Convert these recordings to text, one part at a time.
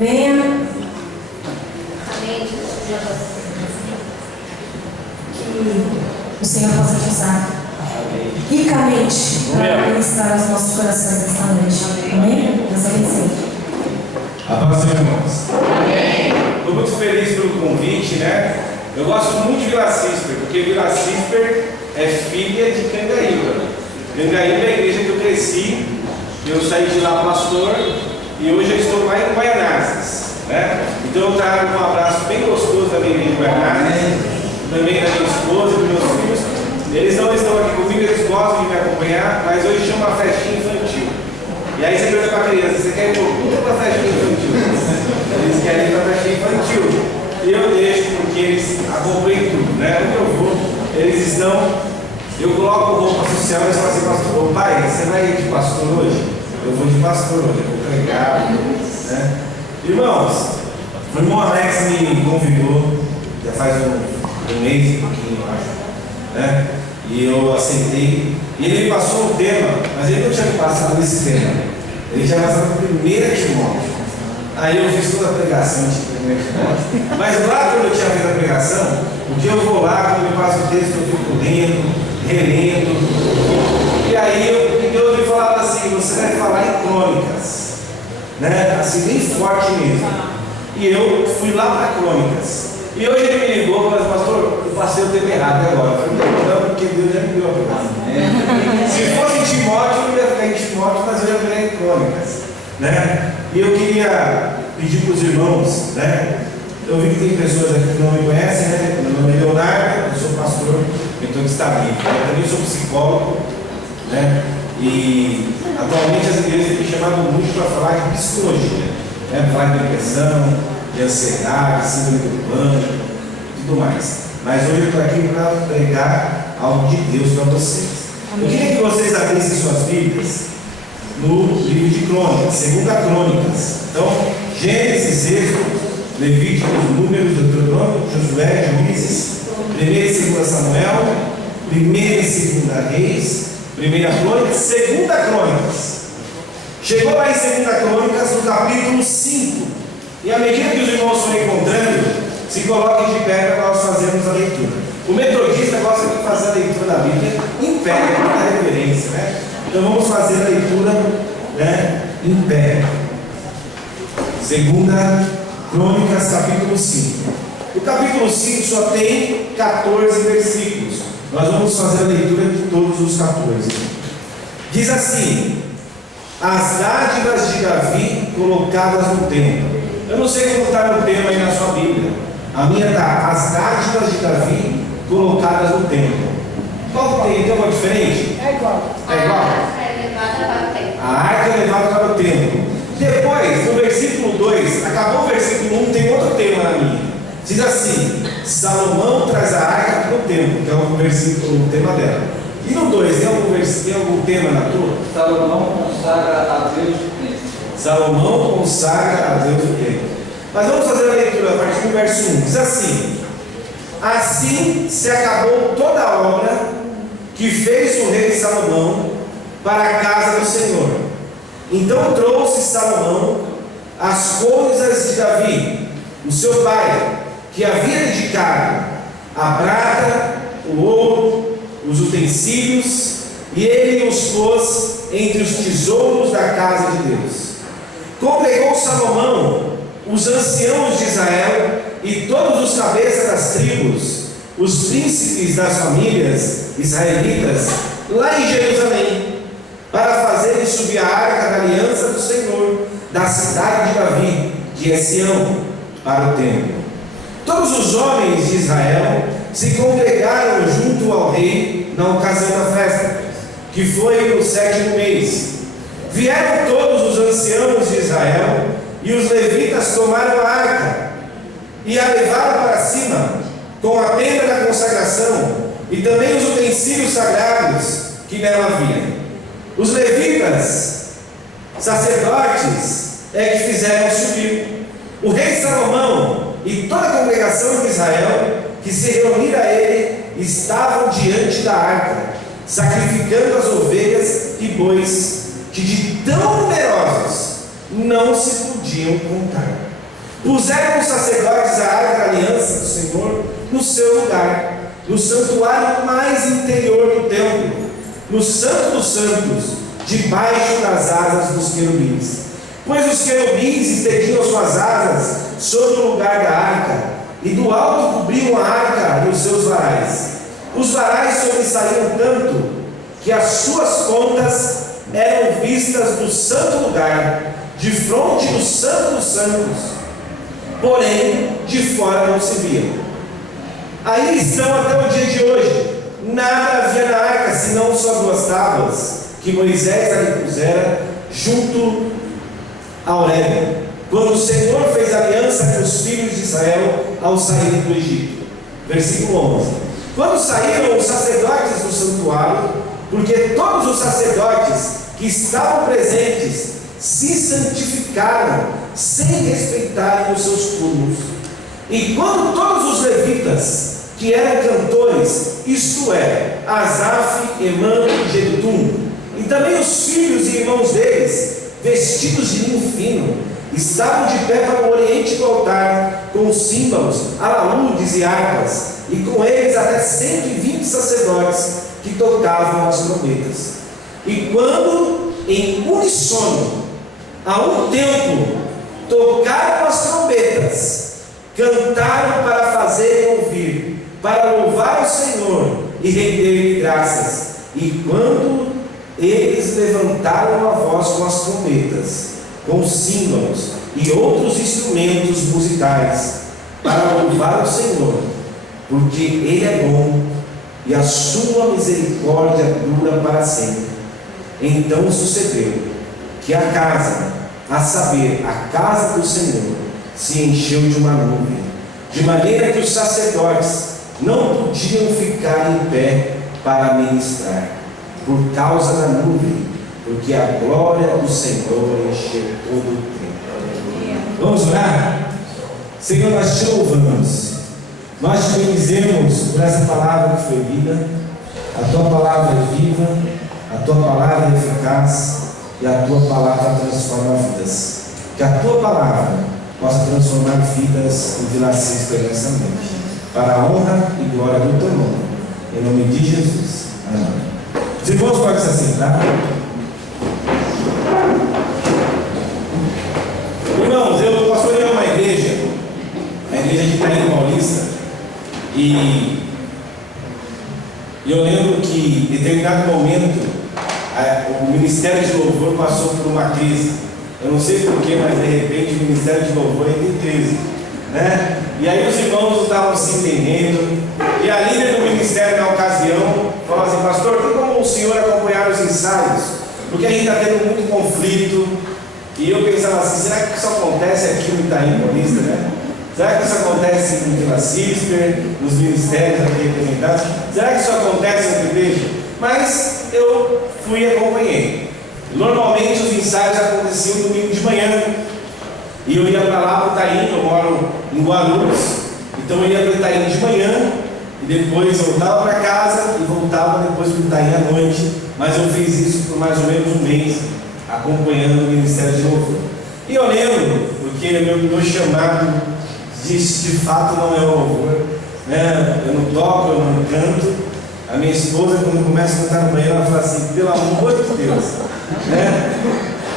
Venha. Amém. Que o Senhor possa te usar ricamente para ministrar os nossos corações esta noite. Amém? Deus abençoe. A paz, irmãos. Estou muito feliz pelo convite, né? Eu gosto muito de Vila Cisper, porque Vila Cisper é filha de Cangaíba. Cangaíba é a igreja que eu cresci, eu saí de lá pastor e hoje eu estou lá em Guaianazes, né? Então eu trago um abraço bem gostoso da minha igreja de Guaianazes, também da minha esposa, dos meus filhos. Eles não estão aqui comigo, eles gostam de me acompanhar, mas hoje chama uma festinha infantil. E aí você pergunta para a criança, você quer ir para a festinha infantil? Eles querem ir para a festinha infantil. E eu deixo porque eles acompanham tudo, né? Onde eu vou, eles estão. Eu coloco roupa social e eles falam assim, pastor, pai, você vai ir de pastor hoje? Eu vou de pastor hoje, eu vou pregar, né? Irmãos, o irmão Alex me convidou, já faz um mês, um pouquinho, eu acho, né? E eu aceitei. E ele me passou um tema, mas ele não tinha me passado esse tema. Ele tinha passado o 1 Timóteo. Aí eu fiz toda a pregação de 1 Timóteo. Mas lá quando eu tinha feito a pregação, o que eu vou lá, quando me passa o texto, eu fico lendo, relendo. E aí Deus me falava assim, você vai falar em crônicas, né? Assim, bem forte mesmo. E eu fui lá para crônicas. E hoje ele me ligou e falou, pastor, eu passei o tempo errado agora. Eu falei, não, porque Deus já me deu a pregação. Se fosse em Timóteo, eu ia ficar em Timóteo, mas eu ia ficar em crônicas, né? E eu queria pedir para os irmãos, né? Eu vi que tem pessoas aqui que não me conhecem, né? Meu nome é Leonardo, eu sou pastor metodista bíblico. Eu também sou psicólogo, né? E atualmente as igrejas têm chamado muito para falar de psicologia, né? Falar de depressão, de ansiedade, síndrome do pânico, tudo mais. Mas hoje eu estou aqui para pregar algo de Deus para vocês. Eu queria que vocês abrissem suas Bíblias no livro de Crônicas, 2 Crônicas. Então, Gênesis, Êxodo, Levíticos, Números, Deuteronômio, Josué, Juízes, 1 e 2 Samuel, 1 e 2 Reis, 1 Crônicas, 2 Crônicas. Chegou lá em 2 Crônicas, no capítulo 5. E à medida que os irmãos forem encontrando, se coloquem de pé para nós fazermos a leitura. O metodista gosta de fazer a leitura da Bíblia em pé, para referência, né? Então vamos fazer a leitura, né, em pé. 2 Crônicas, capítulo 5. O capítulo 5 só tem 14 versículos. Nós vamos fazer a leitura de todos os 14. Diz assim: as dádivas de Davi colocadas no templo. Eu não sei como está o tema aí na sua Bíblia. A minha está, as dádivas de Davi colocadas no templo. Qual tem? Tem algo diferente? É igual. É igual? A arca é levada para o templo. Depois, no versículo 2, acabou o versículo 1, tem outro tema na minha. Diz assim: Salomão traz a arca para o templo, que é o versículo, o tema dela. E no 2, tem algum tema na tua? Salomão consagra a Deus o templo. Salomão consagra a Deus o templo. Mas vamos fazer a leitura a partir do verso 1. Diz assim: assim se acabou toda a obra que fez o rei Salomão para a casa do Senhor. Então trouxe Salomão as coisas de Davi, o seu pai, que havia dedicado a prata, o ouro, os utensílios, e ele os pôs entre os tesouros da casa de Deus. Congregou Salomão os anciãos de Israel e todos os cabeças das tribos, os príncipes das famílias israelitas, lá em Jerusalém, para fazerem subir a arca da aliança do Senhor, da cidade de Davi, de Sião, para o templo. Todos os homens de Israel se congregaram junto ao rei na ocasião da festa, que foi no 7º mês. Vieram todos os anciãos de Israel, e os levitas tomaram a arca e a levaram para cima, com a tenda da consagração e também os utensílios sagrados que nela havia. Os levitas, sacerdotes, é que fizeram subir. O rei Salomão e toda a congregação de Israel que se reuniram a ele estavam diante da arca, sacrificando as ovelhas e bois, que de tão numerosos não se podia podiam contar. Puseram os sacerdotes a arca da aliança do Senhor no seu lugar, no santuário mais interior do templo, no Santo dos Santos, debaixo das asas dos querubins. Pois os querubins estendiam suas asas sobre o lugar da arca, e do alto cobriam a arca e os seus varais. Os varais sobressaíam tanto que as suas pontas eram vistas do santo lugar, de fronte do Santo dos Santos, porém de fora não se viam. Aí estão até o dia de hoje. Nada havia na arca, senão só 2 tábuas, que Moisés ali pusera junto a Horebe, quando o Senhor fez aliança com os filhos de Israel ao saírem do Egito. Versículo 11. Quando saíram os sacerdotes do santuário, porque todos os sacerdotes que estavam presentes se santificaram sem respeitarem os seus turnos. E quando todos os levitas, que eram cantores, isto é, Asaf, Emã e Jedutum, e também os filhos e irmãos deles, vestidos de linho fino, estavam de pé para o oriente do altar, com símbolos, alaúdes e harpas, e com eles até 120 sacerdotes que tocavam as trombetas. E quando, em uníssono, a um tempo, tocaram as trombetas, cantaram para fazerem ouvir, para louvar o Senhor e render-lhe graças. E quando eles levantaram a voz com as trombetas, com símbolos e outros instrumentos musicais, para louvar o Senhor, porque Ele é bom e a sua misericórdia dura para sempre. Então sucedeu que a casa, a saber, a casa do Senhor, se encheu de uma nuvem, de maneira que os sacerdotes não podiam ficar em pé para ministrar, por causa da nuvem, porque a glória do Senhor encheu todo o templo. Vamos orar? Senhor, nós te louvamos, nós te bendizemos por essa palavra que foi lida. A tua palavra é viva, a tua palavra é eficaz e a tua palavra transforma vidas. Que a tua palavra possa transformar vidas em Vila Cisper nessa noite, para a honra e glória do teu nome, em nome de Jesus. Amém. Os irmãos podem se assentar. Irmãos, eu pastoreio uma igreja, a igreja de Itaim Paulista, e eu lembro que em determinado momento o Ministério de Louvor passou por uma crise. Eu não sei porquê, mas de repente o Ministério de Louvor entra em crise, né? E aí os irmãos não estavam se entendendo, e a líder do ministério na ocasião falou assim: pastor, tem como o senhor acompanhar os ensaios? Porque a gente está tendo muito conflito. E eu pensava assim: será que isso acontece aqui no Itaim Paulista, né? Será que isso acontece em Vila Cisper, nos ministérios aqui representados? Será que isso acontece na igreja? Mas eu fui e acompanhei. Normalmente os ensaios aconteciam domingo de manhã, e eu ia para lá para o Itaim. Eu moro em Guarulhos, então eu ia para o Itaim de manhã, e depois voltava para casa e voltava depois para o Itaim à noite. Mas eu fiz isso por mais ou menos um mês, acompanhando o Ministério de Louvor. E eu lembro, porque meu chamado de fato não é o louvor, né? Eu não toco, eu não canto. A minha esposa, quando começa a cantar no banheiro, ela fala assim: pelo amor de Deus, né?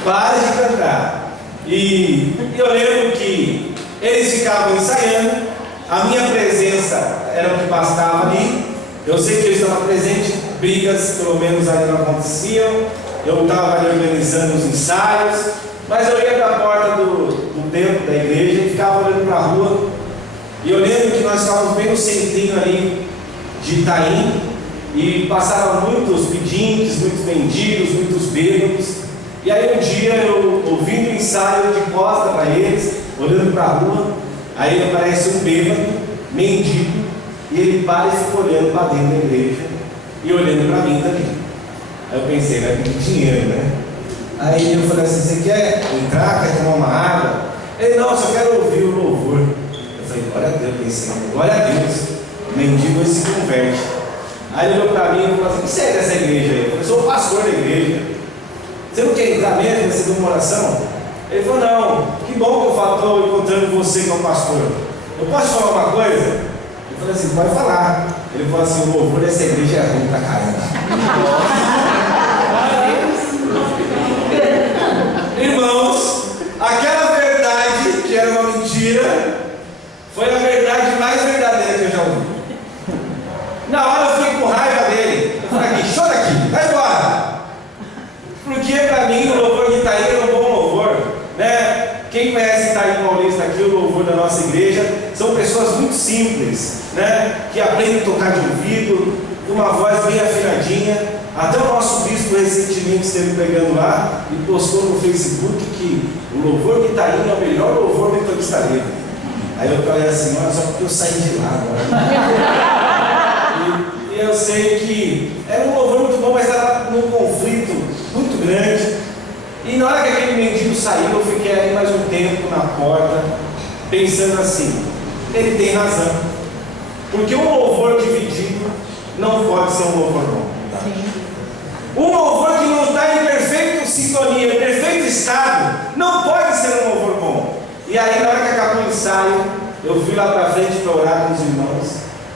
Pare de cantar. E eu lembro que eles ficavam ensaiando, a minha presença era o que bastava ali. Eu sei que eu estava presente, brigas pelo menos ali não aconteciam. Eu estava ali organizando os ensaios, mas eu ia para a porta do templo da igreja e ficava olhando para a rua. E eu lembro que nós estávamos bem no centrinho ali de Itaim, e passavam muitos pedintes, muitos mendigos, muitos bêbados. E aí um dia eu, ouvindo o ensaio de costa para eles, olhando para a rua, aí aparece um bêbado, mendigo, e ele para e fica olhando para dentro da igreja e olhando para mim também. Aí eu pensei: vai pedir dinheiro, né? Aí eu falei assim: você quer entrar, quer tomar uma água? Ele: não, só quero ouvir o louvor. Eu falei: glória a Deus. Eu pensei: glória a Deus, o mendigo ele se converte. Aí ele olhou para mim e falou assim: o que você é dessa igreja aí? Eu falei: eu sou o pastor da igreja. Você não quer entrar mesmo, receber uma oração? Ele falou: não, que que bom que eu estou encontrando você como pastor. Eu posso falar uma coisa? Eu falei assim, pode falar. Ele falou assim, o louvor dessa igreja é ruim pra caramba. Irmãos, aquela verdade que era uma mentira, foi a verdade mais verdadeira que eu já ouvi. Na hora eu fiquei com raiva dele. Eu falei aqui, chora aqui, vai embora. Porque para mim o louvor de Itaí é um bom louvor, né? Quem conhece Itaí Paulista aqui, o louvor da nossa igreja, são pessoas muito simples, né? Que aprendem a tocar de ouvido, com uma voz bem afinadinha. Até o nosso bispo recentemente esteve pregando lá e postou no Facebook que o louvor de Itaí é o melhor louvor metodista livre. Aí eu falei assim, olha, só porque eu saí de lá agora. E eu sei que era um louvor muito bom, mas estava num conflito muito grande. E na hora que aquele mendigo saiu, eu fiquei aí mais um tempo na porta, pensando assim, ele tem razão. Porque um louvor dividido não pode ser um louvor bom. Um louvor que não está em perfeita sintonia, em perfeito estado, não pode ser um louvor bom. E aí, na hora que acabou o ensaio, eu fui lá para frente para orar com os irmãos,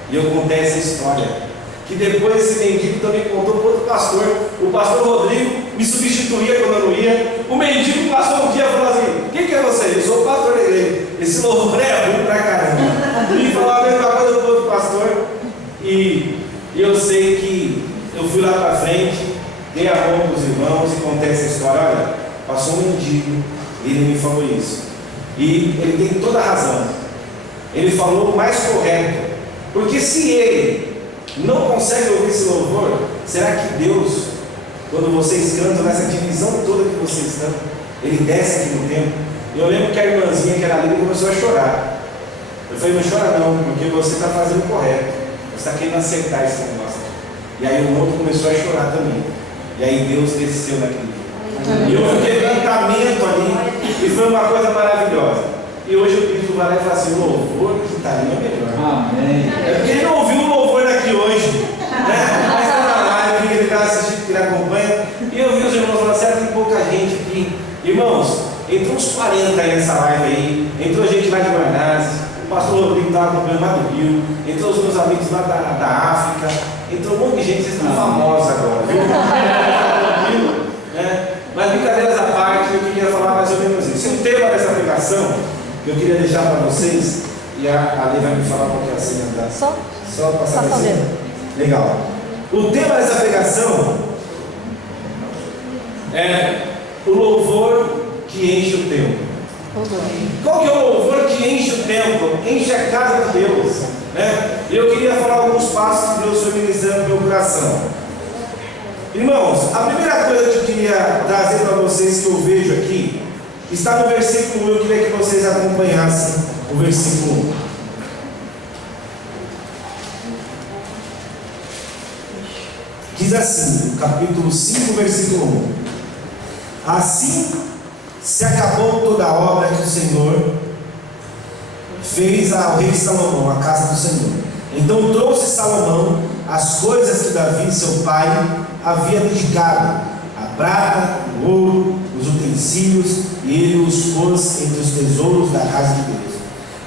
e eu contei essa história. Que depois esse mendigo também contou para outro pastor. O pastor Rodrigo me substituía quando eu não ia. O mendigo passou um dia e falou assim: quem que é você? Eu sou o pastor da igreja. Esse louvor é ruim pra caramba. E falou a mesma coisa para o outro pastor. E eu sei que eu fui lá para frente, dei a mão para os irmãos e contei essa história. Olha, passou um mendigo e ele me falou isso. E ele tem toda a razão. Ele falou o mais correto. Porque se ele não consegue ouvir esse louvor, será que Deus, quando vocês cantam nessa divisão toda que vocês cantam, Ele desce aqui no templo? Eu lembro que a irmãzinha que era ali começou a chorar. Eu falei, não chora não, porque você está fazendo o correto. Você está querendo acertar esse negócio. E aí o outro começou a chorar também. E aí Deus desceu naquele dia. E eu fiquei em encantamento ali, e foi uma coisa maravilhosa. E hoje o bispo vai lá e fala assim, o louvor que está ali é melhor. Amém. É porque ele não ouviu o louvor daqui hoje, né? Mas está na live, ele está assistindo, que ele acompanha. E eu vi os irmãos falando, certo, tem pouca gente aqui. Irmãos, entrou uns 40 aí nessa live aí, entrou gente lá de Guarnazes, o pastor Rodrigo estava acompanhando lá do Rio, entrou os meus amigos lá da África, entrou um monte de gente, vocês estão famosos agora, viu? Né? Mas brincadeiras à parte, eu queria falar mais ou menos isso. O tema dessa pregação que eu queria deixar para vocês, e a Lei vai me falar qual que é a cena da... Só passar a cena. Legal. O tema dessa pregação é o louvor que enche o templo. Qual que é o louvor que enche o templo? Enche a casa de Deus, né? E eu queria falar alguns passos que Deus foi ministrando no meu coração. Irmãos, a primeira coisa que eu queria trazer para vocês, que eu vejo aqui, está no versículo 1. Eu queria que vocês acompanhassem o versículo 1. Diz assim, capítulo 5, versículo 1. Assim se acabou toda a obra que o Senhor fez ao rei Salomão, a casa do Senhor. Então trouxe Salomão as coisas que Davi, seu pai, havia dedicado: a prata, o ouro, os utensílios, e ele os pôs entre os tesouros da casa de Deus.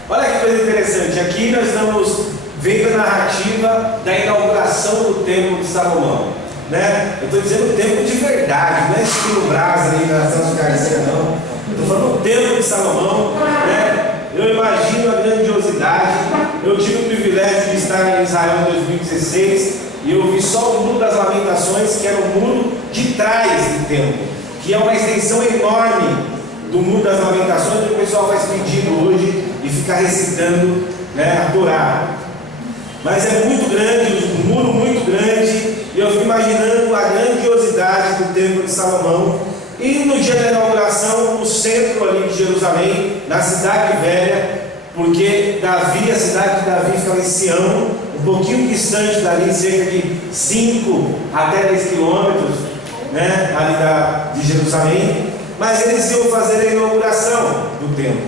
Olha que coisa interessante, aqui nós estamos vendo a narrativa da inauguração do templo de Salomão, né? Eu estou dizendo o templo de verdade, não é estilo Brasa ali na São Garcia, não. Eu estou falando do templo de Salomão, né? Eu imagino a grandiosidade. Eu tive o privilégio de estar em Israel em 2016 e eu vi só o Muro das Lamentações, que era o muro de trás do templo, que é uma extensão enorme do Muro das Lamentações, que o pessoal faz pedido hoje e fica recitando, né, a Torá. Mas é muito grande, um muro muito grande, e eu fico imaginando a grandiosidade do templo de Salomão. E no dia da inauguração, no centro ali de Jerusalém, na cidade velha, porque Davi, a cidade de Davi ficava em Sião, um pouquinho distante dali, cerca de 5 até 10 quilômetros, né, ali de Jerusalém. Mas eles iam fazer a inauguração do templo.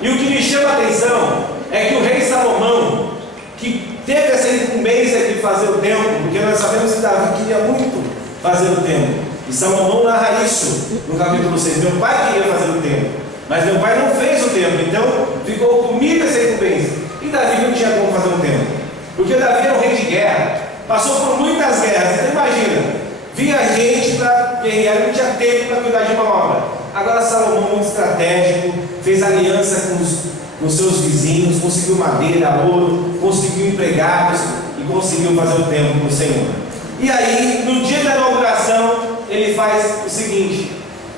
E o que me chama a atenção é que o rei Salomão, que teve essa incumbência de fazer o templo, porque nós sabemos que Davi queria muito fazer o templo, e Salomão narra isso no capítulo 6, meu pai queria fazer o templo, Mas meu pai não fez o templo, então ficou comigo essa incumbência. E Davi não tinha como fazer um templo, porque Davi era um rei de guerra, passou por muitas guerras. Então imagina, vinha gente para guerrear, não tinha tempo para cuidar de uma obra. Agora Salomão, muito estratégico, fez aliança com os seus vizinhos, conseguiu madeira, ouro, conseguiu empregados e conseguiu fazer o templo do Senhor. E aí, no dia da inauguração, ele faz o seguinte: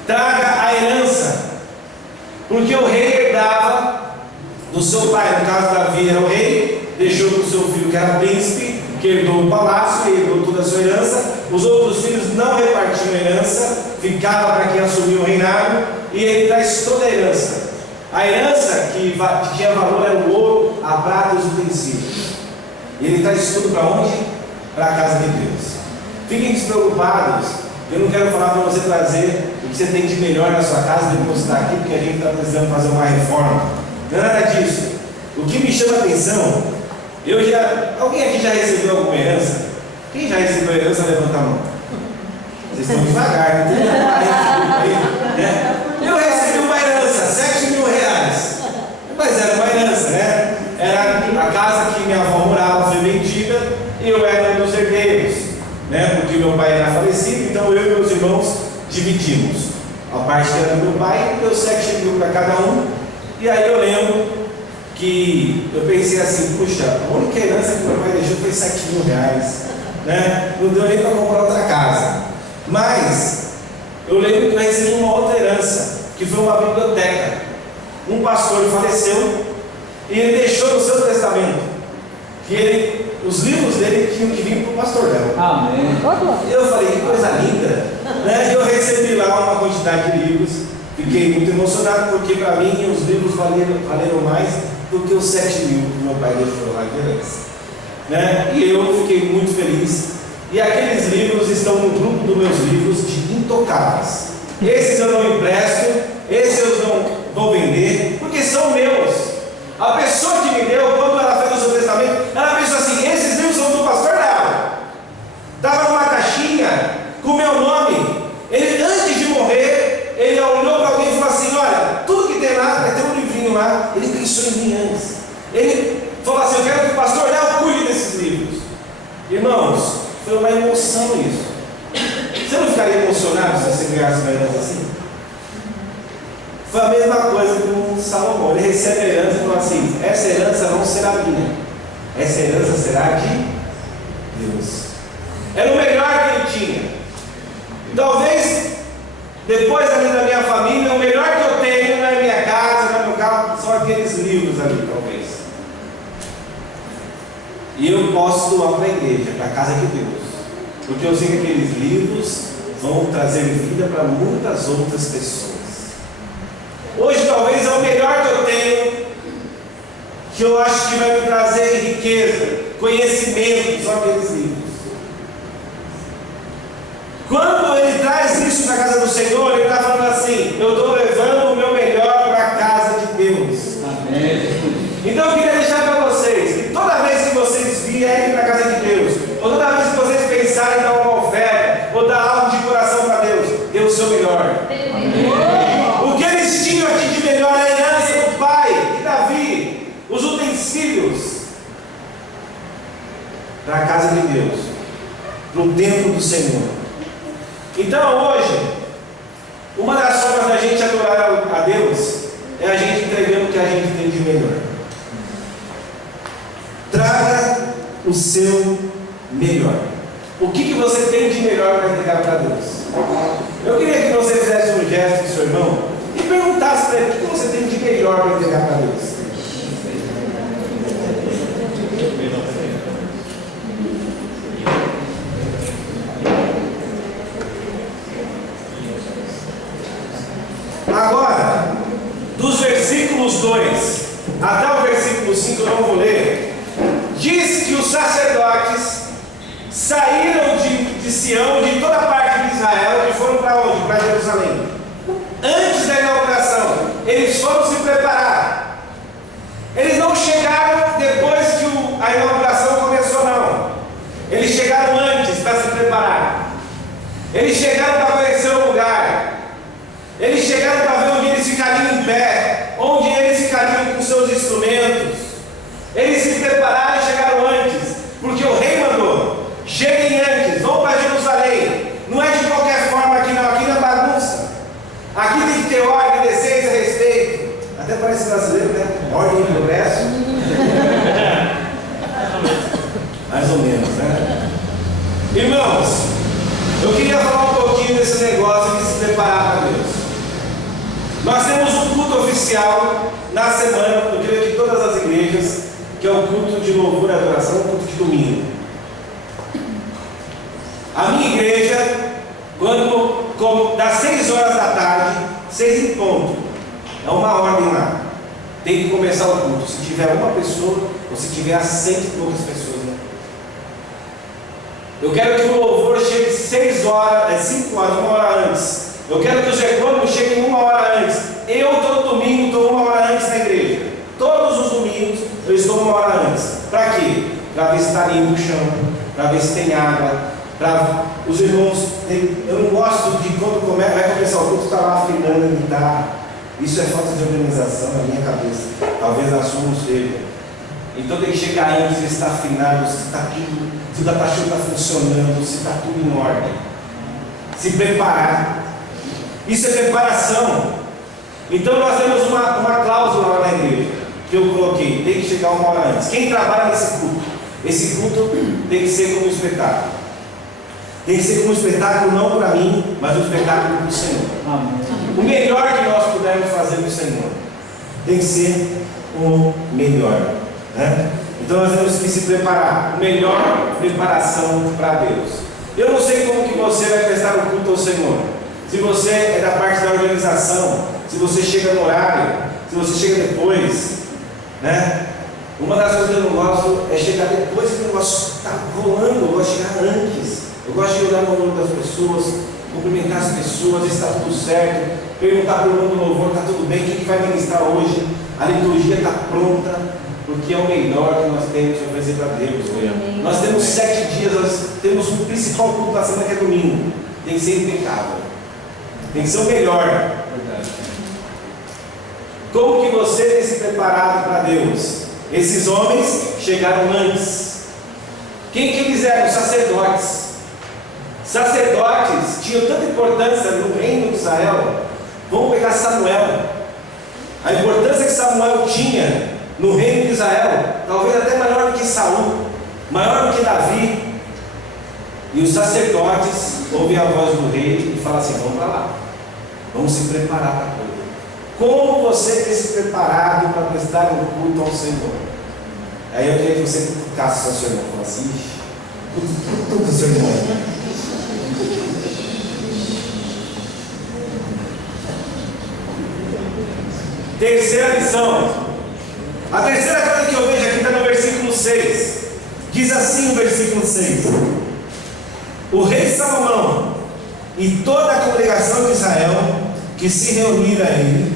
traga a herança, porque o rei herdava do seu pai. No caso, Davi era o rei, deixou para o seu filho que era príncipe, que herdou o palácio, herdou toda a sua herança. Os outros filhos não repartiam a herança, ficava para quem assumiu o reinado, e ele traz toda a herança. A herança que tinha valor era o ouro, a prata e os utensílios. E ele traz tudo para onde? Para a casa de Deus. Fiquem despreocupados, eu não quero falar para você trazer o que você tem de melhor na sua casa depois de estar aqui, porque a gente está precisando fazer uma reforma. Não é nada disso. O que me chama a atenção, alguém aqui já recebeu alguma herança? Quem já recebeu herança, levanta a mão. Vocês estão devagar, não tem aí, né? Eu recebi uma herança, 7 mil reais. Mas era uma herança, né? Era a casa que minha avó morava, foi vendida, e eu era um dos herdeiros, né? Porque meu pai era falecido, então eu e meus irmãos dividimos. A parte que era do meu pai deu 7 mil para cada um. E aí eu lembro que eu pensei assim: puxa, a única herança que meu pai deixou foi 7 mil reais, né? Não deu nem para comprar outra casa. Mas eu lembro que eu recebi uma outra herança, que foi uma biblioteca. Um pastor faleceu e ele deixou no seu testamento que os livros dele tinham que vir para o pastor dela. Amém. E eu falei: que coisa linda, né? E eu recebi lá uma quantidade de livros, fiquei muito emocionado, porque para mim os livros valeram mais do que os 7 mil que meu pai deixou lá de herança, né? E eu fiquei muito feliz. E aqueles livros estão no grupo dos meus livros de intocáveis. Esses eu não empresto, esses eu não vou vender, porque são meus. A pessoa que me deu, quando ela fez o seu testamento, ela pensou assim: esses livros são do pastor dela. Estava numa caixinha com o meu nome. Ele, antes de morrer, ele olhou para alguém e falou assim: olha, tudo que tem lá, vai ter um livrinho lá. Ele pensou em mim antes. Ele falou assim: eu quero que o pastor Léo cuide desses livros. Irmãos, foi uma emoção isso. Você não ficaria emocionado se você ganhasse uma herança assim? Foi a mesma coisa com Salomão. Ele recebe a herança e falou assim: essa herança não será minha, essa herança será de Deus. Era o melhor que ele tinha. E talvez, depois ali da minha família, o melhor que eu tenho na minha casa, no meu carro, são aqueles livros ali, talvez. E eu posso doar para a igreja, para a casa de Deus, porque eu sei que aqueles livros vão trazer vida para muitas outras pessoas. Hoje talvez é o melhor que eu tenho, que eu acho que vai me trazer riqueza, conhecimento, são aqueles livros. Quando ele traz isso na casa do Senhor, ele está falando assim: eu estou levando o meu melhor para a casa de Deus. Amém. Então eu queria deixar para vocês que toda vez que vocês vierem para a casa de Deus, ou toda vez que vocês pensarem em dar uma oferta, ou dar algo de coração para Deus, dê o seu melhor. O que eles tinham aqui de melhor é a herança do pai, de Davi, os utensílios para a casa de Deus, para o templo do Senhor. Então hoje, uma das formas da gente adorar a Deus é a gente entregando o que a gente tem de melhor. Traga o seu melhor. O que você tem de melhor para entregar para Deus? Eu queria que você fizesse um gesto com seu irmão e perguntasse para ele: o que você tem de melhor para entregar para Deus? Agora, dos versículos 2 até o versículo 5, eu não vou ler. Diz que os sacerdotes saíram de Sião, de toda a parte de Israel, e foram para onde? Para Jerusalém. Antes da inauguração, eles foram se preparar. Eles não chegaram depois que a inauguração começou, não. Eles chegaram antes para se preparar. Eles chegaram para conhecer o lugar. Eles chegaram para ver onde eles ficariam em pé. seus instrumentos. Eles se prepararam e chegaram antes, porque o rei mandou: cheguem antes, vão para Jerusalém. Não é de qualquer forma aqui não, aqui não é bagunça. Aqui tem que ter ordem, decência, respeito. Até parece brasileiro, né? Ordem e progresso. Mais ou menos, né? Irmãos, eu queria falar um pouquinho desse negócio de se preparar para Deus. Nós temos um culto oficial na semana, eu creio que todas as igrejas, que é o culto de louvor e adoração, o culto de domingo. A minha igreja, quando das 6 horas da tarde, 6 em ponto, é uma ordem lá, tem que começar o culto. Se tiver uma pessoa, ou se tiver 100 e poucas pessoas, né? Eu quero que o louvor chegue 5 horas, 1 hora antes. Eu quero que os reclamos cheguem 1 hora antes. Eu, todo domingo, estou 1 hora antes na igreja. Todos os domingos, eu estou 1 hora antes. Para quê? Para ver se está limpo o chão, para ver se tem água, para os irmãos. Eu não gosto de quando vai começar o culto, está lá afinando a guitarra. Isso é falta de organização na minha cabeça. Talvez a sua não seja. Então tem que chegar antes, ver se está afinado, se está tudo, se o datachu está funcionando, se está tudo em ordem. Se preparar. Isso é preparação. Então nós temos uma cláusula lá na igreja, que eu coloquei: tem que chegar 1 hora antes. Quem trabalha nesse culto? Esse culto tem que ser como um espetáculo. Tem que ser como um espetáculo não para mim, mas um espetáculo para o Senhor. Amém. O melhor que nós pudermos fazer para o Senhor tem que ser o melhor, né? Então nós temos que se preparar. Melhor preparação para Deus. Eu não sei como que você vai prestar o culto ao Senhor. Se você é da parte da organização, se você chega no horário, se você chega depois, né? Uma das coisas que eu não gosto é chegar depois que o negócio está rolando. Eu gosto de chegar antes. Eu gosto de olhar no olho das pessoas, cumprimentar as pessoas, está tudo certo, perguntar para o irmão do louvor: está tudo bem, quem que vai ministrar hoje? A liturgia está pronta, porque é o melhor que nós temos que oferecer para Deus. Nós temos 7 dias, nós temos o principal culto da semana, que é domingo. Tem que ser impecável, tem que ser o melhor. Como que você tem se preparado para Deus? Esses homens chegaram antes. Quem que eles eram? Sacerdotes. Sacerdotes tinham tanta importância no reino de Israel. Vamos pegar Samuel. A importância que Samuel tinha no reino de Israel, talvez até maior do que Saul, maior do que Davi. E os sacerdotes ouvem a voz do rei e falam assim: vamos para lá, vamos se preparar para a coisa. Como você tem se preparado para prestar um culto ao Senhor? Aí eu queria que você cutucasse o seu irmão e falasse: ixi, cutuca o seu irmão. Terceira lição. A terceira coisa que eu vejo aqui está no versículo 6. Diz assim o versículo 6: o rei Salomão e toda a congregação de Israel que se reuniram a ele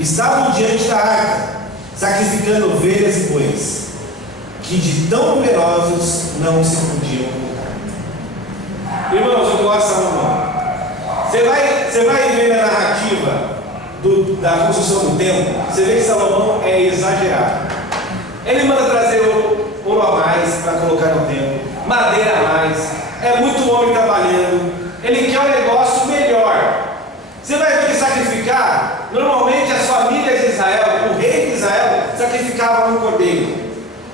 estavam diante da arca, sacrificando ovelhas e bois, que de tão numerosos não se podiam contar. Irmãos, eu gosto de Salomão. Você vai ver na narrativa da construção do templo, você vê que Salomão é exagerado. Ele manda trazer ouro a mais para colocar no templo, madeira a mais, é muito homem trabalhando, ele quer um negócio melhor. Você vai ver que sacrificar, normalmente as famílias de Israel, o rei de Israel, sacrificava um cordeiro.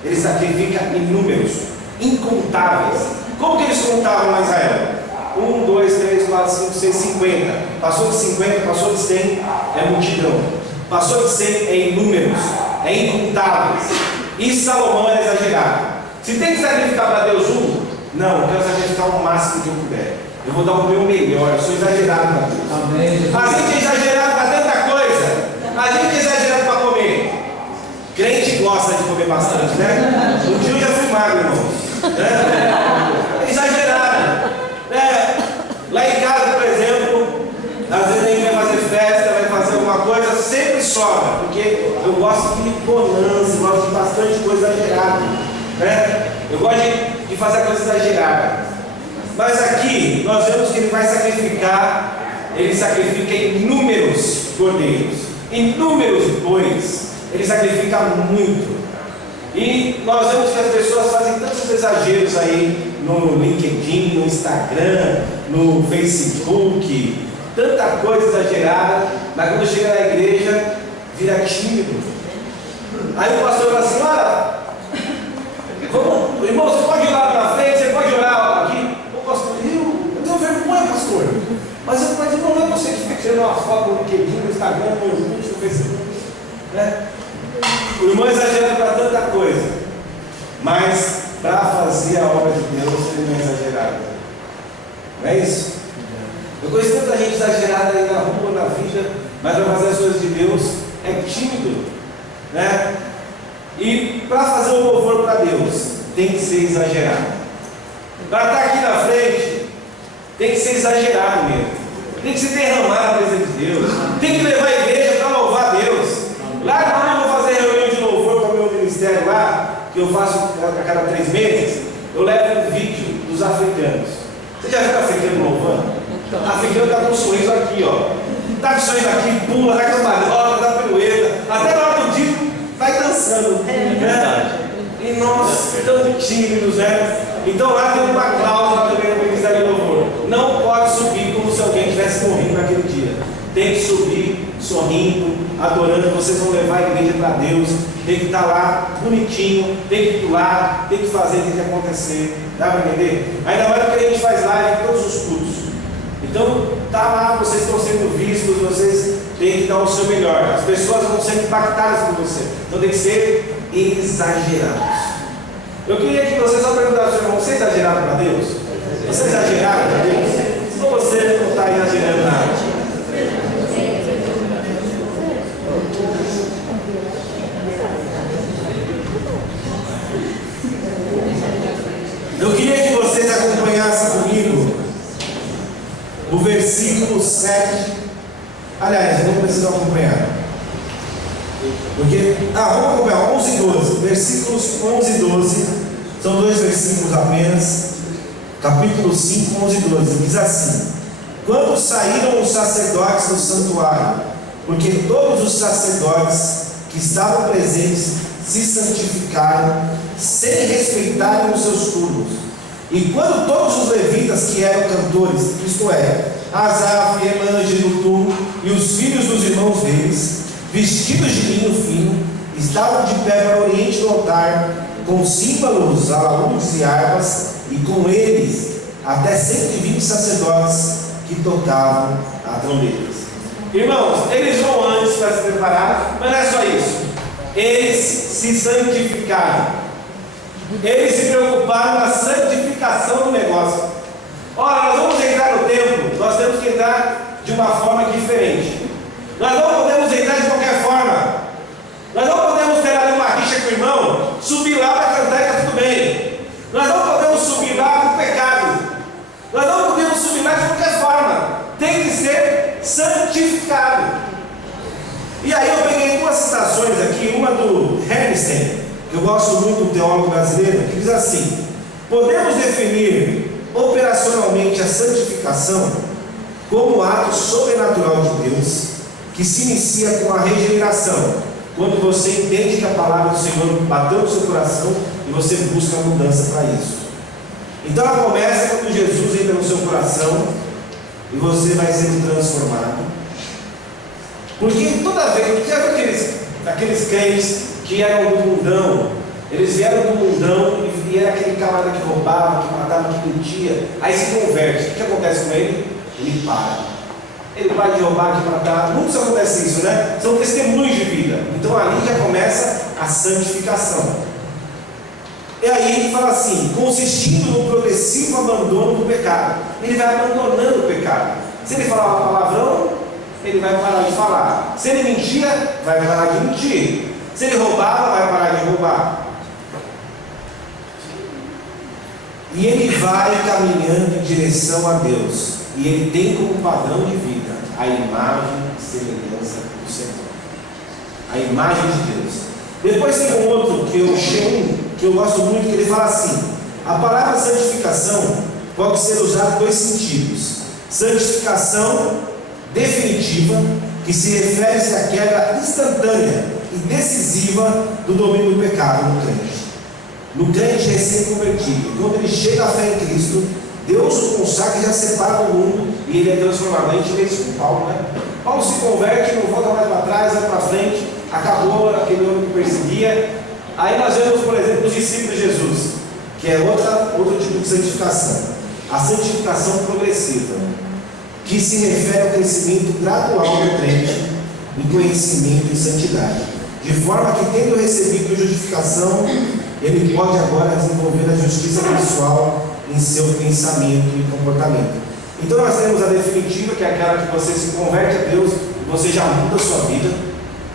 Ele sacrifica inúmeros, incontáveis. Como que eles contavam lá em Israel? 1, 2, 3, 4, 5, 6, 50. Passou de 50, passou de 100, é multidão. Passou de 100, é inúmeros, é incontáveis. E Salomão era exagerado. Se tem que sacrificar para Deus não, eu quero sacrificar o máximo que eu puder. Eu vou dar o meu melhor, eu sou exagerado para Deus. Amém. A gente é exagerado para tanta coisa. A gente é exagerado para comer. Crente gosta de comer bastante, né? Um dia eu já fui magro, irmãos. É exagerado. Lá em casa, por exemplo, às vezes a gente vai fazer festa, vai fazer alguma coisa, sempre sobra, porque eu gosto de bonança, gosto de bastante coisa exagerada, né? Eu gosto de fazer a coisa exagerada. Mas aqui nós vemos que ele vai sacrificar, ele sacrifica inúmeros cordeiros, inúmeros bois. ele sacrifica muito. E nós vemos que as pessoas fazem tantos exageros aí no LinkedIn, no Instagram, no Facebook, tanta coisa exagerada, mas quando chega na igreja, vira tímido. Aí o pastor fala assim: olha, vamos, irmão, você pode ir lá na frente, você pode orar aqui? Ô pastor, eu tenho vergonha, pastor. Mas eu não é você que fica tirando uma foto no LinkedIn, no Instagram, no Facebook, né? O irmão exagera para tanta coisa, mas para fazer a obra de Deus ele não é exagerado. Não é isso? Eu conheço tanta gente exagerada aí na rua, na vida, mas para fazer as coisas de Deus é tímido, né? E para fazer o louvor para Deus tem que ser exagerado. Para estar aqui na frente tem que ser exagerado mesmo. Tem que se derramar na presença de Deus. Tem que levar a igreja para louvar a Deus. Lá quando eu vou fazer reunião de louvor para o meu ministério lá, que eu faço a cada 3 meses, eu levo um vídeo dos africanos. Você já viu africano louvando? O africano está com um sorriso aqui, ó. Está com um sorriso aqui, pula, dá cambalhota, dá pirueta. Até na hora do disco, vai dançando. Né? E nós, tão tímidos, né? Então lá tem uma cláusula também no ministério de louvor. Não pode subir como se alguém tivesse morrido naquele dia. Tem que subir sorrindo, adorando. Vocês vão levar a igreja para Deus. Tem que estar lá bonitinho, tem que pular, tem que fazer, tem que acontecer. Dá para entender? Ainda mais porque a gente faz live em todos os cultos. Então, tá lá, vocês estão sendo vistos, vocês têm que dar o seu melhor. As pessoas vão ser impactadas por você. Então tem que ser exagerados. Eu queria que você só perguntasse, irmão, você é exagerado para Deus? Você é exagerado para Deus? Ou você não está exagerando nada? Eu queria que vocês acompanhassem comigo o versículo 7. Aliás, não precisam acompanhar. Porque, vamos acompanhar 11 e 12. Versículos 11 e 12. São 2 versículos apenas. Capítulo 5, 11 e 12. Diz assim: quando saíram os sacerdotes do santuário, porque todos os sacerdotes que estavam presentes se santificaram, sem respeitarem os seus turnos. E quando todos os levitas que eram cantores, isto é, Asaf, Emã, Jedutum e os filhos dos irmãos deles, vestidos de linho fino, estavam de pé para o oriente do altar, com símbolos, alaúdes e harpas, e com eles até 120 sacerdotes que tocavam a trombetas. Irmãos, eles vão antes para se preparar, mas não é só isso. Eles se santificaram. Eles se preocuparam na santificação do negócio. Ora, nós vamos entrar no templo, nós temos que entrar de uma forma diferente. Nós não podemos entrar de qualquer forma. Nós não podemos ter ali uma rixa com o irmão, subir lá para cantar e está tudo bem. Nós não podemos subir lá com pecado. Nós não podemos subir lá de qualquer forma. Tem que ser santificado. E aí eu peguei 2 citações aqui, uma do Hernstein, que eu gosto muito, do teólogo brasileiro, que diz assim: podemos definir operacionalmente a santificação como ato sobrenatural de Deus, que se inicia com a regeneração, quando você entende que a palavra do Senhor bateu no seu coração e você busca a mudança para isso. Então ela começa quando Jesus entra no seu coração e você vai sendo transformado. Porque toda vez, já viu aqueles crentes que eram do mundão, eles vieram do mundão e era aquele camarada que roubava, que matava, que mentia, aí se converte. O que acontece com ele? Ele para. Ele para de roubar, de matar. Nunca acontece isso, né? São testemunhos de vida. Então ali já começa a santificação. E aí ele fala assim: consistindo no progressivo abandono do pecado. Ele vai abandonando o pecado. Se ele falava palavrão, ele vai parar de falar. Se ele mentia, vai parar de mentir. Se ele roubava, vai parar de roubar. E ele vai caminhando em direção a Deus. E ele tem como padrão de vida a imagem e semelhança do Senhor. A imagem de Deus. Depois tem um outro que eu gosto muito, que ele fala assim: a palavra santificação pode ser usada em 2 sentidos. Santificação definitiva, que se refere-se à quebra instantânea e decisiva do domínio do pecado no crente. No crente recém-convertido, quando ele chega à fé em Cristo, Deus o consagra e já separa do mundo e ele é transformado. A gente vê isso com Paulo, né? Paulo se converte, não volta mais para trás, vai para frente, acabou aquele homem que perseguia. Aí nós vemos, por exemplo, os discípulos de Jesus, que é outro tipo de santificação, a santificação progressiva, que se refere ao crescimento gradual do crente em conhecimento e santidade, de forma que, tendo recebido justificação, ele pode agora desenvolver a justiça pessoal em seu pensamento e comportamento. Então nós temos a definitiva, que é aquela que você se converte a Deus e você já muda a sua vida.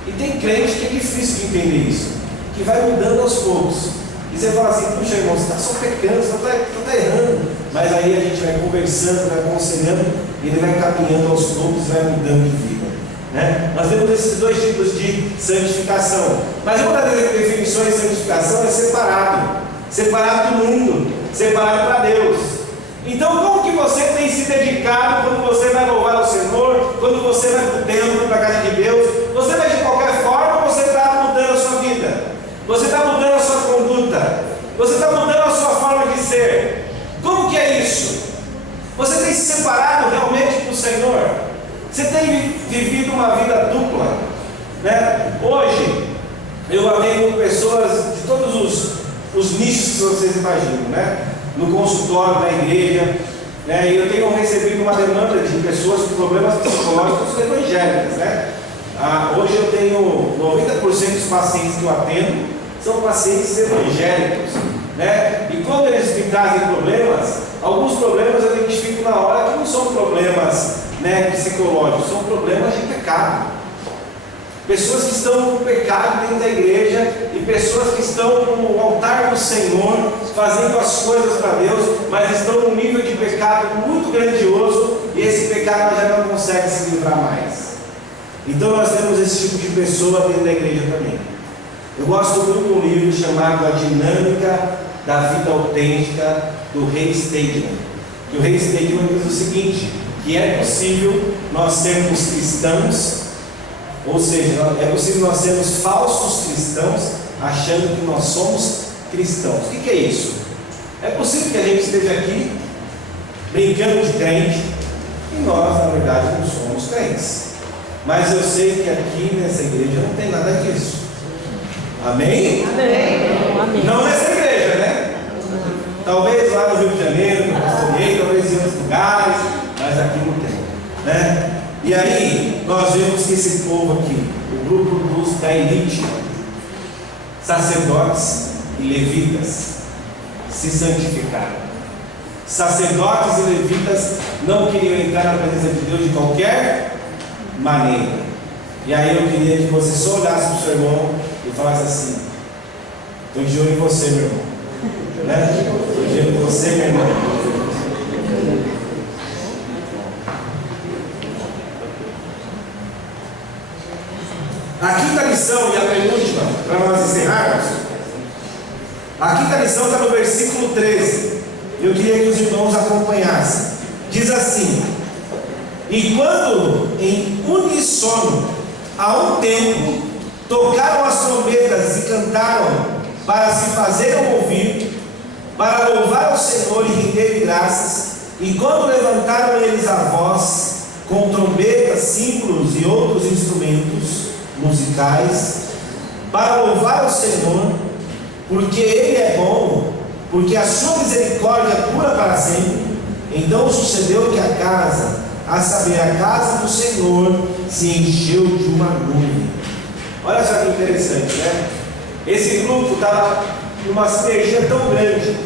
E tem crente que é difícil de entender isso, que vai mudando aos poucos. E você fala assim: puxa, irmão, você está só pecando, você está errando. Mas aí a gente vai conversando, vai aconselhando, e ele vai caminhando aos poucos e vai mudando de vida, né? Nós temos esses dois tipos de santificação. Mas uma das definições de santificação é separado do mundo, separado para Deus. Então, como que você tem se dedicado quando você vai louvar ao Senhor, quando você vai para o templo, para a casa de Deus? Você vai de qualquer forma ou você está mudando a sua vida? Você está mudando a sua conduta? Você está mudando a sua forma de ser? Como que é isso? Você tem se separado realmente do Senhor? Você tem vivido uma vida dupla, né? Hoje, eu atendo pessoas de todos os nichos que vocês imaginam, né? No consultório da igreja, né? E eu tenho recebido uma demanda de pessoas com problemas psicológicos evangélicos, né? Hoje eu tenho 90% dos pacientes que eu atendo são pacientes evangélicos, né? E quando eles me trazem problemas, alguns problemas eu identifico na hora que não são problemas, né, psicológicos, são problemas de pecado. Pessoas que estão com pecado dentro da igreja e pessoas que estão no altar do Senhor, fazendo as coisas para Deus, mas estão num nível de pecado muito grandioso e esse pecado já não consegue se livrar mais. Então nós temos esse tipo de pessoa dentro da igreja também. Eu gosto muito de um livro chamado A Dinâmica da Vida Autêntica, do Ray Stedman. Que o Ray Stedman diz o seguinte: que é possível nós sermos cristãos, ou seja, é possível nós sermos falsos cristãos, achando que nós somos cristãos. O que é isso? É possível que a gente esteja aqui brincando de crente e nós, na verdade, não somos crentes. Mas eu sei que aqui nessa igreja não tem nada disso. Amém? Amém. Não nessa igreja, né? Talvez lá no Rio de Janeiro, que eu pastoreei, talvez em outros lugares, mas aqui não tem, né? E aí, nós vemos que esse povo aqui, o grupo da elite, sacerdotes e levitas, se santificaram. Sacerdotes e levitas não queriam entrar na presença de Deus de qualquer maneira. E aí eu queria que você só olhasse para o seu irmão e falasse assim: estou de olho em você, meu irmão, né? Estou de olho em você, meu irmão. A quinta lição e a penúltima, para nós encerrarmos, a quinta lição está no versículo 13. Eu queria que os irmãos acompanhassem. Diz assim: e quando em uníssono, a um tempo, tocaram as trombetas e cantaram para se fazerem ouvir, para louvar ao Senhor e render graças, e quando levantaram eles a voz, com trombetas, símbolos e outros instrumentos musicais, para louvar ao Senhor, porque Ele é bom, porque a sua misericórdia dura para sempre. Então sucedeu que a casa, a saber, a casa do Senhor, se encheu de uma nuvem. Olha só que interessante, né? Esse grupo estava numa sinergia tão grande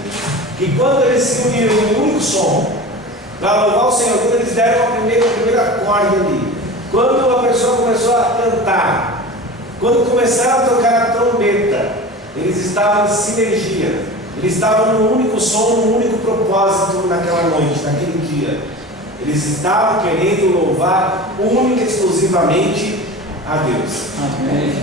que quando eles se uniram em um único som para louvar o Senhor, quando eles deram a primeira acorde ali, quando a pessoa começou a cantar, quando começaram a tocar a trombeta, eles estavam em sinergia, eles estavam num único som, num único propósito naquela noite, naquele dia. Eles estavam querendo louvar única e exclusivamente a Deus. Amém.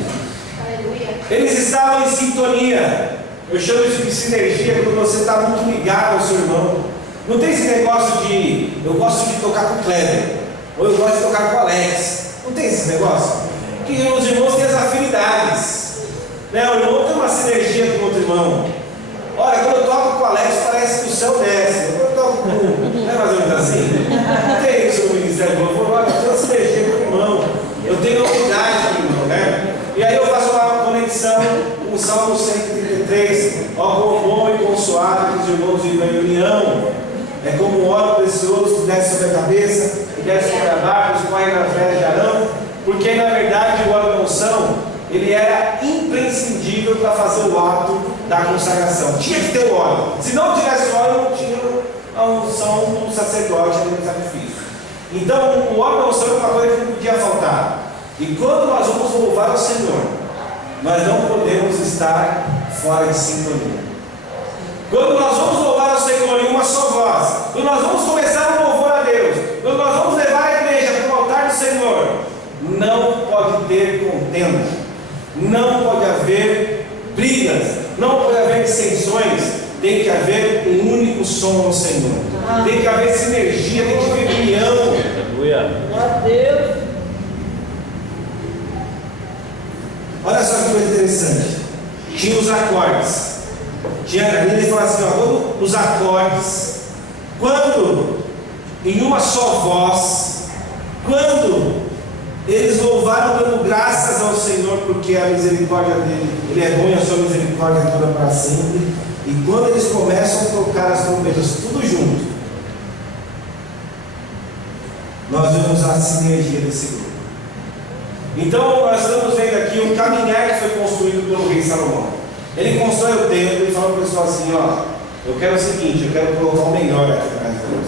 Aleluia. Eles estavam em sintonia. Eu chamo isso de sinergia quando você está muito ligado ao seu irmão. Não tem esse negócio de eu gosto de tocar com o Kleber, ou eu gosto de tocar com o Alex. Não tem esse negócio? que os irmãos têm as afinidades. Né? O irmão tem uma sinergia com o outro irmão. Olha, quando eu toco com o Alex, parece que o céu desce. Quando eu toco com o... Não é mais ou menos assim? Não tem isso no ministério do louvor. Olha, eu tenho uma sinergia com o irmão. Eu tenho unidade com o irmão, né? E aí eu faço uma conexão com o Salmo 133. Ó, quão bom e quão suave que os irmãos vivem em união. É como um óleo precioso que desce sobre a cabeça, que desce sobre a barba, que escorre na frente de Arão. Porque na verdade o óleo da unção, ele era imprescindível para fazer o ato da consagração. Tinha que ter o óleo. Se não tivesse óleo, não tinha a unção do sacerdote no sacrifício. Então, o óleo da unção é uma coisa que não podia faltar. E quando nós vamos louvar o Senhor, nós não podemos estar fora de sintonia. Quando nós vamos louvar o Senhor em uma só voz, quando nós vamos começar um louvor a Deus, quando nós vamos levar a igreja para o altar do Senhor, não pode ter contenda, não pode haver brigas, não pode haver dissensões, tem que haver um único som no Senhor, tem que haver sinergia, tem que haver união. Glória a Deus. Olha só que coisa interessante, tinha os acordes, ali ele fala assim, ó, quando os acordes, quando em uma só voz, quando eles louvaram dando graças ao Senhor, porque a misericórdia dele, ele é bom e a sua misericórdia dura para sempre. E quando eles começam a tocar as trombetas, tudo junto, nós vemos a sinergia desse grupo. Então, nós estamos vendo aqui um caminhar que foi construído pelo rei Salomão. Ele constrói o templo e fala para o pessoal assim: ó, eu quero o seguinte, eu quero colocar o melhor aqui para Deus.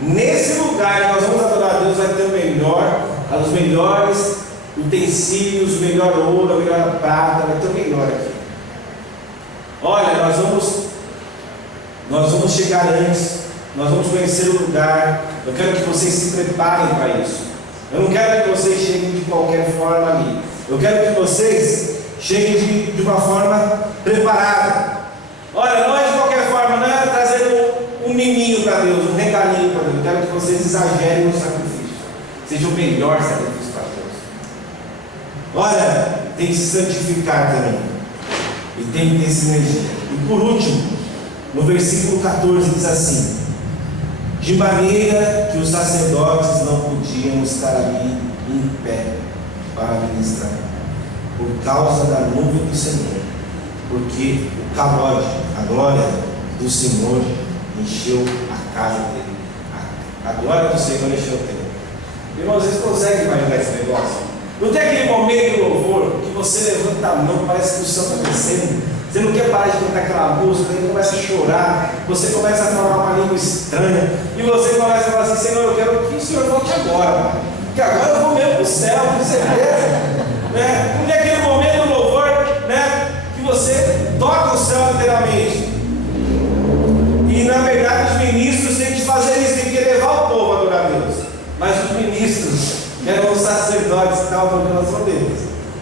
Nesse lugar que nós vamos adorar a Deus, vai ter o melhor, os melhores utensílios, o melhor ouro, a melhor prata, vai ter o melhor aqui. Olha, nós vamos chegar antes, nós vamos conhecer o lugar. Eu quero que vocês se preparem para isso. Eu não quero que vocês cheguem de qualquer forma ali. Eu quero que vocês cheguem de uma forma preparada. Olha, não é de qualquer forma, não é trazer um miminho para Deus, um regalinho para Deus. Eu quero que vocês exagerem no sacrifício, seja o melhor sacrifício para Deus. Olha, tem que se santificar também, e tem que ter sinergia. E por último, no versículo 14 diz assim: de maneira que os sacerdotes não podiam estar ali em pé para ministrar, por causa da nuvem do Senhor, porque o calor, a glória do Senhor encheu a casa dele. A glória do Senhor encheu o templo. Irmãos, vocês conseguem imaginar esse negócio? Não tem aquele momento do louvor que você levanta a mão, parece que o céu está descendo. Você não quer parar de cantar aquela música, aí começa a chorar, você começa a falar uma língua estranha, e você começa a falar assim: Senhor, eu quero que o Senhor volte agora, porque agora eu vou mesmo para o céu, com certeza. Né? Não tem aquele momento do louvor, né, que você toca o céu inteiramente. E na verdade os ministros têm que fazer isso, têm que levar o povo a adorar a Deus. Mas os ministros, eram os sacerdotes que estavam tocando as trombetas,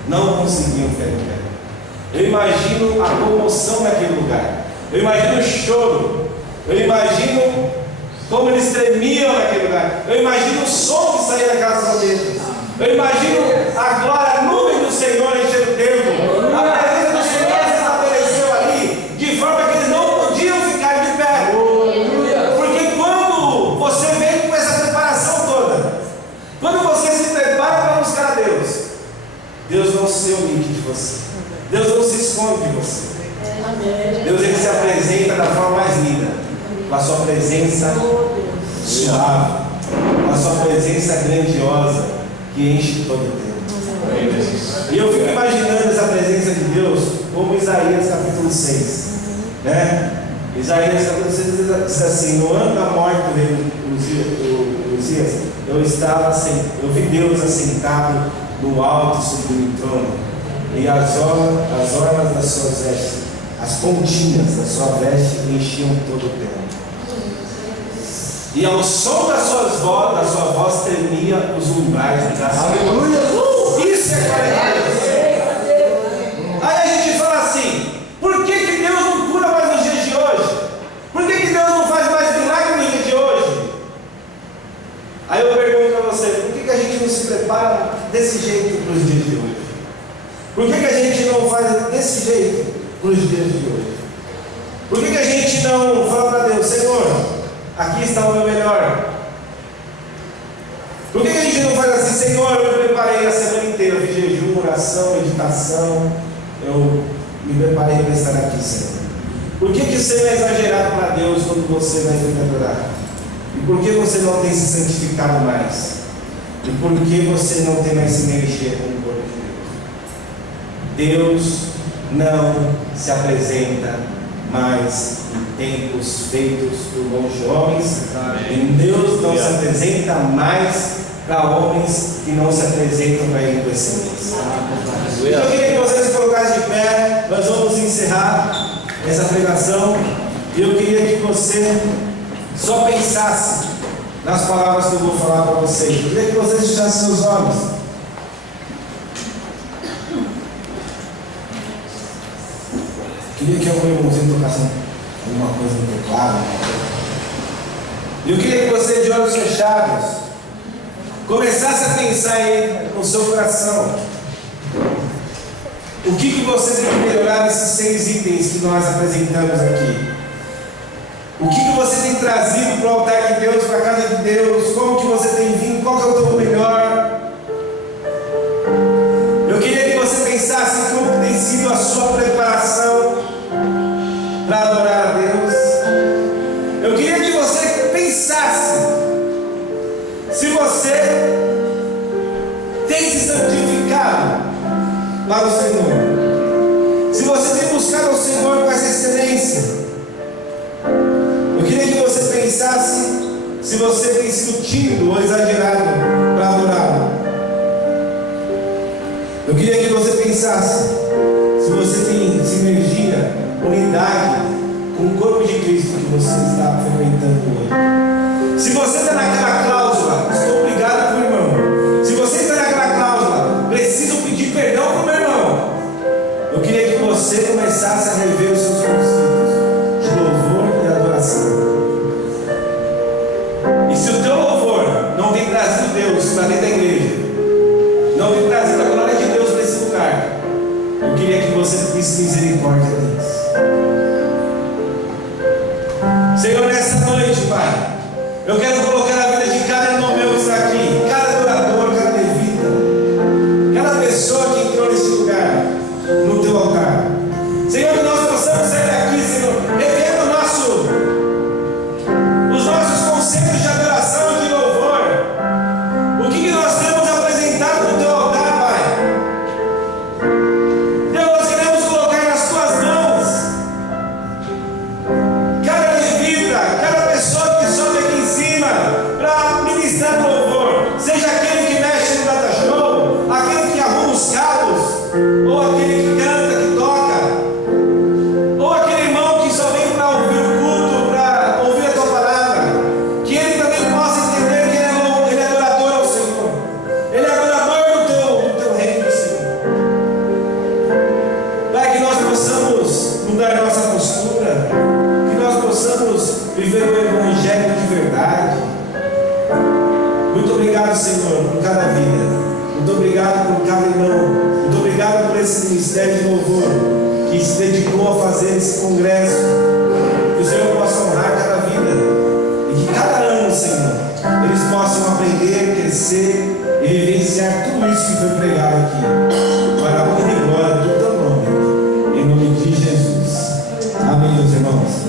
não conseguiam ficar em pé. Eu imagino a comoção naquele lugar, eu imagino o choro, eu imagino como eles tremiam naquele lugar, eu imagino o som que saía daquelas trombetas, eu imagino a glória, a nuvem do Senhor enchendo o templo, a presença do Senhor se estabeleceu ali, de forma que eles não podiam ficar de pé. Porque quando você vem com essa preparação toda, quando você se prepara para buscar a Deus, Deus não se omite de você, Deus não se esconde de você. Deus, ele se apresenta da forma mais linda, com a sua presença suave, com a sua presença grandiosa que enche todo o tempo. E eu fico imaginando essa presença de Deus como Isaías capítulo 6, né? Isaías capítulo 6 diz assim: no ano da morte do rei Uzias, eu vi Deus assentado no alto sublime trono, e as orlas das suas vestes, as pontinhas da sua veste enchiam todo o templo. E ao som da sua voz tremia os umbrais da casa. Aleluia! Isso é glória a Deus. Aí a gente fala assim: por que Deus não cura mais nos dias de hoje? Por que Deus não faz mais milagre nos dias de hoje? Aí eu pergunto para você: por que a gente não se prepara desse jeito para os dias de hoje? desse jeito para os dias de hoje? Por que a gente não fala para Deus, Senhor, aqui está o meu melhor? Por que a gente não faz assim, Senhor, eu me preparei a semana inteira, eu fiz jejum, oração, meditação, eu me preparei para estar aqui, Senhor? Por que ser é exagerado para Deus quando você vai adorar? E por que você não tem se santificado mais? E por que você não tem mais se mexer com o corpo de Deus? Deus não se apresenta mais em tempos feitos por bons homens. E Deus não se apresenta mais para homens que não se apresentam para Ele com excelência. Então eu queria que vocês se colocassem de pé. Nós vamos encerrar essa pregação. E eu queria que você só pensasse nas palavras que eu vou falar para vocês. Eu queria que vocês fechassem seus olhos. Queria que algum irmãozinho tocasse alguma coisa no teclado. Eu queria que você, de olhos fechados, começasse a pensar aí no seu coração. O que você tem que melhorar nesses 6 itens que nós apresentamos aqui? O que você tem trazido para o altar de Deus, para a casa de Deus? Como que você tem vindo? Qual que é o teu melhor? Eu queria que você pensasse como tem sido a sua preparação para adorar a Deus. Eu queria que você pensasse se você tem se santificado para o Senhor, se você tem buscado o Senhor com essa excelência. Eu queria que você pensasse se você tem sido tímido ou exagerado para adorá-lo. Eu queria que você pensasse se você tem sinergia, unidade com o corpo de Cristo que você está frequentando hoje. Se você está naquela cláusula, estou obrigado para o irmão. Se você está naquela cláusula, preciso pedir perdão para o meu irmão. Eu queria que você começasse a rever os seus conceitos de louvor e adoração. E se o teu louvor não tem trazido Deus para dentro da igreja, não tem trazido a glória de Deus para esse lugar, eu queria que você pedisse misericórdia a Deus. Senhor, nessa noite, Pai, eu quero colocar a vida de cada irmão meu que está aqui, cada adorador, cada levita, cada pessoa que entrou nesse lugar, no teu altar. Senhor, que nós possamos sair daqui, Senhor, revendo os nossos conceitos de adoração e de louvor. O que nós temos apresentado no teu altar, Pai? Deus, nós queremos colocar nas tuas mãos cada levita, cada pessoa que sobe aqui em cima para ministrar louvor, seja aquele que mexe no data show, aquele que arruma os cabos, ou aquele que canta, que toca, ou aquele irmão que só vem para ouvir o culto, para ouvir a tua palavra, que ele também possa entender que ele é adorador ao Senhor, ele é adorador do teu reino, Senhor. Pai, que nós possamos mudar a nossa postura, que nós possamos viver o Evangelho de verdade. Muito obrigado, Senhor, por cada vida. Muito obrigado por cada irmão. Muito obrigado por esse ministério de louvor que se dedicou a fazer esse congresso. Que o Senhor possa honrar cada vida. E que cada ano, Senhor, eles possam aprender, crescer e vivenciar tudo isso que foi pregado aqui. Para a honra e glória do teu nome. Em nome de Jesus. Amém, meus irmãos.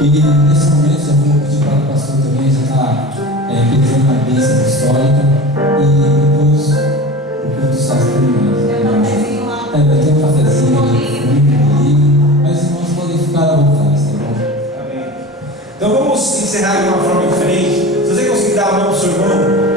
E nesse momento eu vou pedir para o pastor também já estar pedindo a bênção apostólica e depois o culto está terminando. Vai ter um cafezinho ali, mas os irmãos podem ficar à vontade, tá bom? Amém. Então vamos encerrar de uma forma diferente. Se você conseguir dar a mão para o seu irmão,